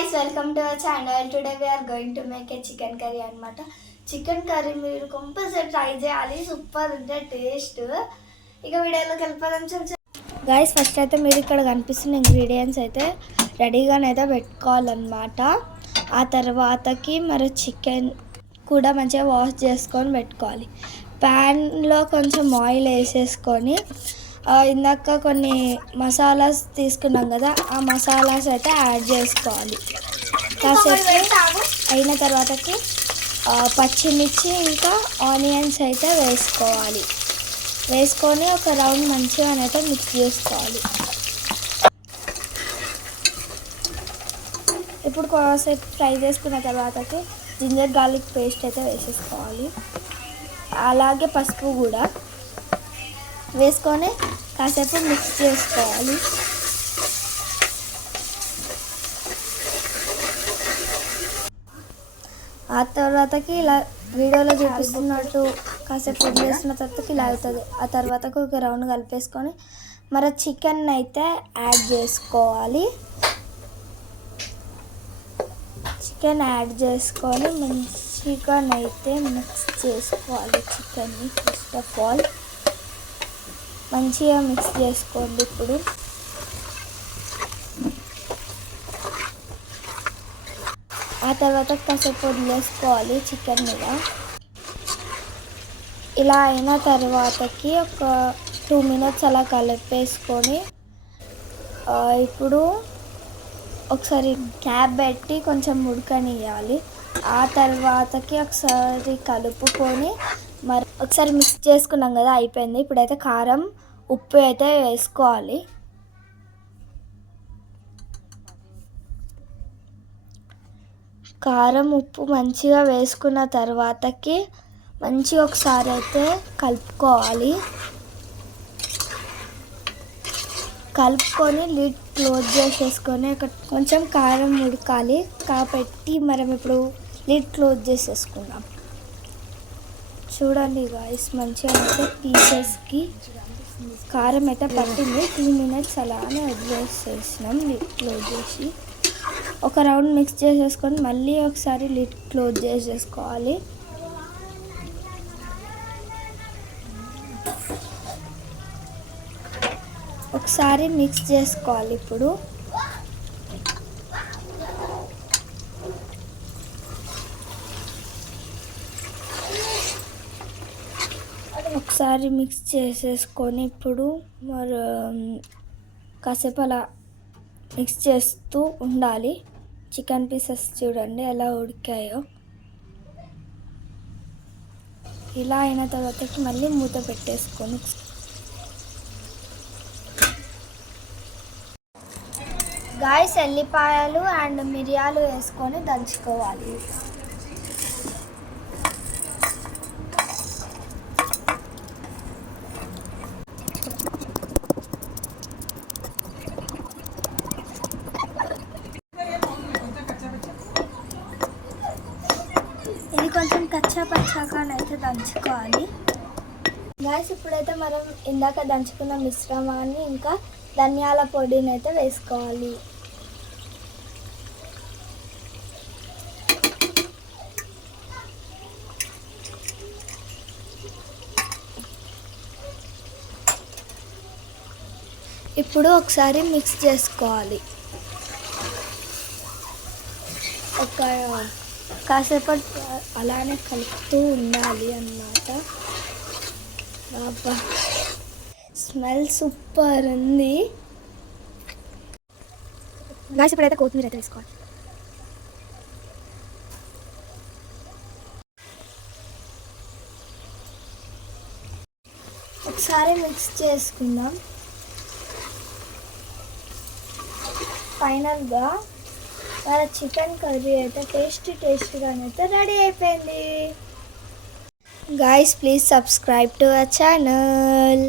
Guys welcome to our channel today we're going to make a chicken curry అనమాట chicken curry మీరు compulsory try చేయాలి. Super ఉంటే taste ఇక వీడియోలోకి వెళ్ళిపోదాం చూసి గైస్ ఫస్ట్ అయితే మీరు ఇక్కడ కనిపిస్తున్న ఇంగ్రీడియంట్స్ అయితే రెడీగానైతే పెట్టుకోవాలన్నమాట. ఆ తర్వాతకి మరి చికెన్ కూడా మంచిగా వాష్ చేసుకొని పెట్టుకోవాలి. ప్యాన్లో కొంచెం ఆయిల్ వేసేసుకొని ఇందాక కొన్ని మసాలాస్ తీసుకున్నాం కదా ఆ మసాలాస్ అయితే యాడ్ చేసుకోవాలి. కాసేపు అయిన తర్వాతకి పచ్చిమిర్చి ఇంకా ఆనియన్స్ అయితే వేసుకోవాలి. వేసుకొని ఒక రౌండ్ మంచిగా అయితే మిక్స్ చేసుకోవాలి. ఇప్పుడు కాసేపు ఫ్రై చేసుకున్న తర్వాతకి జింజర్ గార్లిక్ పేస్ట్ అయితే వేసేసుకోవాలి. అలాగే పసుపు కూడా వేసుకొని కాసేపు మిక్స్ చేసుకోవాలి. ఆ తర్వాతకి ఇలా వీడియోలో చూపిస్తున్నట్టు కాసేపు వదిలేసిన తర్వాతకి ఇలా అవుతుంది. ఆ తర్వాత ఒక రౌండ్ కలిపేసుకొని మరి చికెన్ అయితే యాడ్ చేసుకోవాలి. చికెన్ యాడ్ చేసుకొని మంచిగా అయితే మిక్స్ చేసుకోవాలి చికెన్ని ఫస్ట్ ఆఫ్ ఆల్ మంచిగా మిక్స్ చేసుకోండి ఇప్పుడు. ఆ తర్వాత కాసేపు వదిలేసుకోవాలి చికెన్ మీద. ఇలా అయిన తర్వాతకి ఒక టూ మినిట్స్ అలా కలిపేసుకొని ఇప్పుడు ఒకసారి క్యాప్ పెట్టి కొంచెం ఉడకనియాలి ఆ తర్వాతకి ఒకసారి కలుపుకొని మరి ఒకసారి మిక్స్ చేసుకున్నాం కదా అయిపోయింది. ఇప్పుడైతే కారం ఉప్పు అయితే వేసుకోవాలి. కారం ఉప్పు మంచిగా వేసుకున్న తర్వాతకి మంచిగా ఒకసారి అయితే కలుపుకోవాలి. కలుపుకొని లిడ్ క్లోజ్ చేసేసుకొని కొంచెం కారం ఉడకాలి. కాబట్టి మనం ఇప్పుడు లిడ్ క్లోజ్ చేసేసుకుందాం. చూడండి గాయస్ మంచిగా అయితే పీసెస్కి కారం అయితే పట్టింది. టూ మినిట్స్ అలానే అడ్జస్ట్ చేసినాం లిడ్ క్లోజ్ చేసి. ఒక రౌండ్ మిక్స్ చేసేసుకొని మళ్ళీ ఒకసారి లిడ్ క్లోజ్ చేసేసుకోవాలి. ఒకసారి మిక్స్ చేసుకోవాలి ఇప్పుడు. ఒకసారి మిక్స్ చేసేసుకొని ఇప్పుడు మరి కాసేపు అలా మిక్స్ చేస్తూ ఉండాలి. చికెన్ పీసెస్ చూడండి ఎలా ఉడికాయో. ఇలా అయిన తర్వాతకి మళ్ళీ మూత పెట్టేసుకొని గాయస్ ఎల్లిపాయలు అండ్ మిరియాలు వేసుకొని దంచుకోవాలి. ఇది కొంచెం కచ్చా పచ్చాగానైతే దంచుకోవాలి. గాయస్ ఇప్పుడైతే మనం ఇందాక దంచుకున్న మిశ్రమాన్ని ఇంకా ధనియాల పొడిని అయితే వేసుకోవాలి. ఇప్పుడు ఒకసారి మిక్స్ చేసుకోవాలి. ఒక కాసేపటి అలానే కలుపుతూ ఉండాలి అన్నమాట. అబ్బా స్మెల్ సూపర్ ఉంది. గాయస్ ఇప్పుడైతే కొత్తిమీర అయితే వేసుకోవాలి. ఒకసారి మిక్స్ చేసుకుందాం. ఫైనల్గా వాళ్ళ చికెన్ కర్రీ అయితే టేస్టీ టేస్టీగా అయితే రెడీ అయిపోయింది. Guys please subscribe to our channel